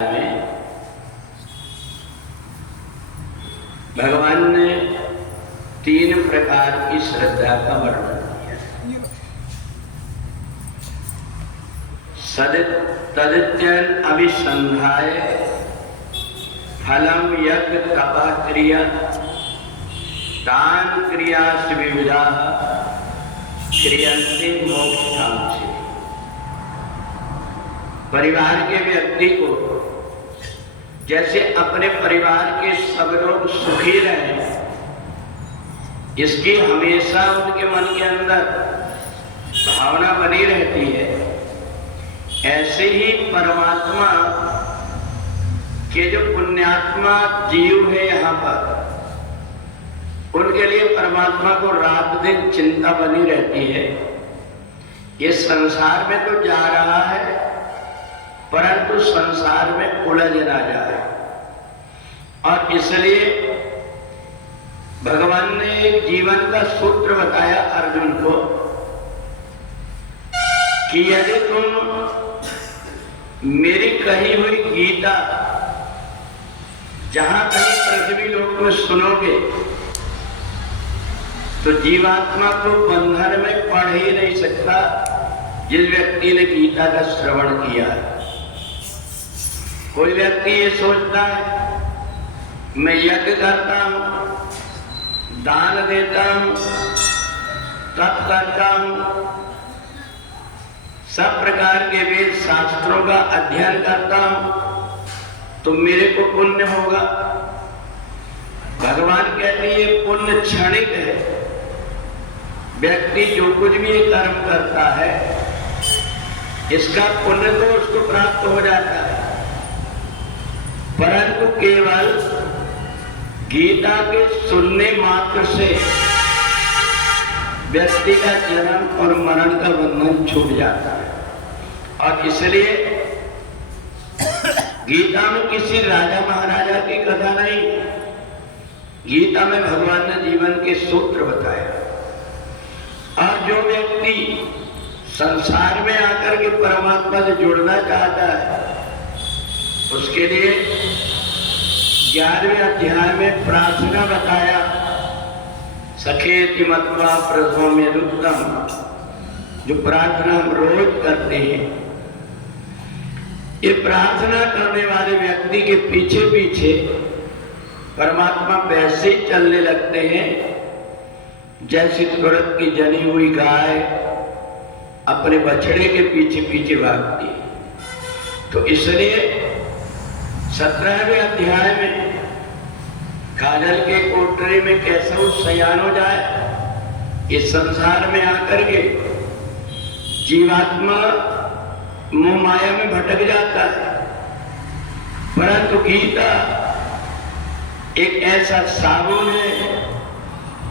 में भगवान ने 3 प्रकार की श्रद्धा का वर्णन किया। तदित्यन अभिसंधाय फलम यज्ञ तपः क्रिया दान क्रियासु विविधा क्रियन्ते मोक्षांसि। परिवार के व्यक्ति को जैसे अपने परिवार के सब लोग सुखी रहें, इसकी हमेशा उनके मन के अंदर भावना बनी रहती है, ऐसे ही परमात्मा के जो पुण्यात्मा जीव है यहाँ पर, उनके लिए परमात्मा को रात दिन चिंता बनी रहती है। ये संसार में तो जा रहा है, परंतु संसार में उलझ ना जाए, और इसलिए भगवान ने एक जीवन का सूत्र बताया अर्जुन को कि यदि तुम मेरी कही हुई गीता जहां कहीं पृथ्वी लोक में सुनोगे तो जीवात्मा को बंधन में पढ़ ही नहीं सकता जिस व्यक्ति ने गीता का श्रवण किया है। कोई व्यक्ति ये सोचता है मैं यज्ञ करता हूं, दान देता हूं, तप करता हूं, सब प्रकार के वेद शास्त्रों का अध्ययन करता हूं तो मेरे को पुण्य होगा। भगवान कहते हैं ये पुण्य क्षणिक है। व्यक्ति जो कुछ भी कर्म करता है इसका पुण्य तो उसको प्राप्त हो जाता है, परंतु केवल गीता के सुनने मात्र से व्यक्ति का जन्म और मरण का बंधन छूट जाता है। और इसलिए गीता में किसी राजा महाराजा की कथा नहीं, गीता में भगवान ने जीवन के सूत्र बताया। और जो व्यक्ति संसार में आकर के परमात्मा से जुड़ना चाहता है उसके लिए 11वें अध्याय में प्रार्थना बताया, सखेति मत्वा प्रथमोमेदुक्तम, जो प्रार्थना हम रोज करते हैं। ये प्रार्थना करने वाले व्यक्ति के पीछे पीछे परमात्मा वैसे ही चलने लगते हैं जैसे तुरंत की जनी हुई गाय अपने बछड़े के पीछे पीछे भागती है। तो इसलिए 17वें अध्याय में काजल के कोटरे में कैसा वो सयान हो जाए, इस संसार में आकर के जीवात्मा मोह माया में भटक जाता है, परंतु गीता एक ऐसा साबुन है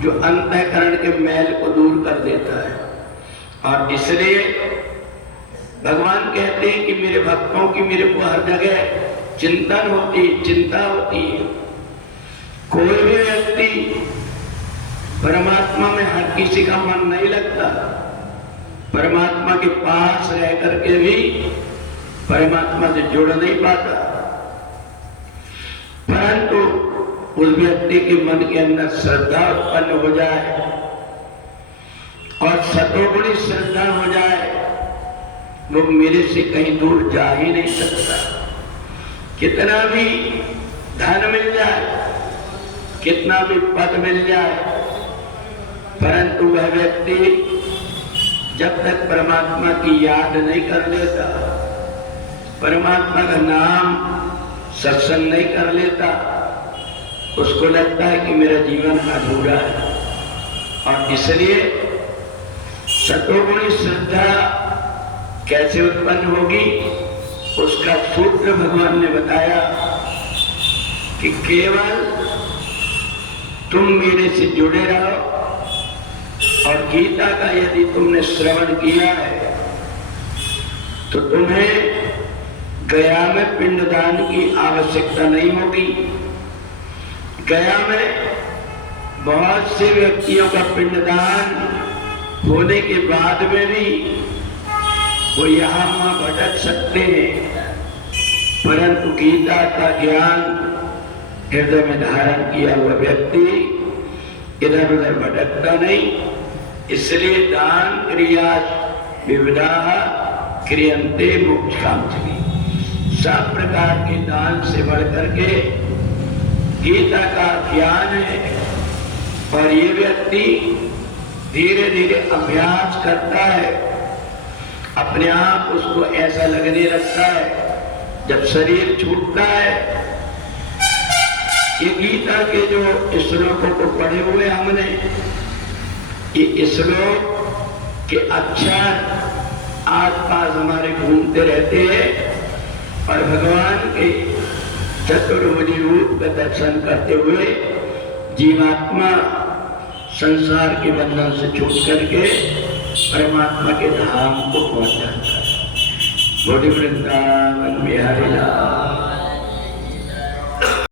जो अंतःकरण के मैल को दूर कर देता है। और इसलिए भगवान कहते हैं कि मेरे भक्तों की मेरे को हर जगह चिंतन होती, चिंता होती है। कोई भी व्यक्ति परमात्मा में हर किसी का मन नहीं लगता, परमात्मा के पास रह करके भी परमात्मा से जुड़ नहीं पाता, परंतु उस व्यक्ति के मन के अंदर श्रद्धा उत्पन्न हो जाए और सतोगुणी श्रद्धा हो जाए, वो मेरे से कहीं दूर जा ही नहीं सकता। कितना भी धन मिल जाए, कितना भी पद मिल जाए, परंतु वह व्यक्ति जब तक परमात्मा की याद नहीं कर लेता, परमात्मा का नाम सत्संग नहीं कर लेता, उसको लगता है कि मेरा जीवन अधूरा है। और इसलिए सतोगुणी श्रद्धा कैसे उत्पन्न होगी, उसका सूत्र भगवान ने बताया कि केवल तुम मेरे से जुड़े रहो और गीता का यदि तुमने श्रवण किया है तो तुम्हें गया में पिंडदान की आवश्यकता नहीं होगी। गया में बहुत से व्यक्तियों का पिंडदान होने के बाद में भी वो यहाँ वहाँ भटक सकते हैं, परंतु गीता का ज्ञान हृदय में धारण किया हुआ व्यक्ति इधर उधर भटकता नहीं। इसलिए दान क्रिया विविधा क्रियन्ते मोक्षांचली, सब प्रकार के दान से बढ़कर के गीता का ज्ञान है। और ये व्यक्ति धीरे धीरे अभ्यास करता है, अपने आप उसको ऐसा लगने लगता है जब शरीर छूटता है। ये गीता के जो श्लोकों को पढ़े हुए हमने, ये श्लोक के अक्षर आसपास हमारे घूमते रहते हैं और भगवान के चतुर्भुज रूप का दर्शन करते हुए जीवात्मा संसार के बंधन से छूट करके परमात्मा के धाम को पहुंच जाता है। बोधि वृंदावन बिहारी लाल।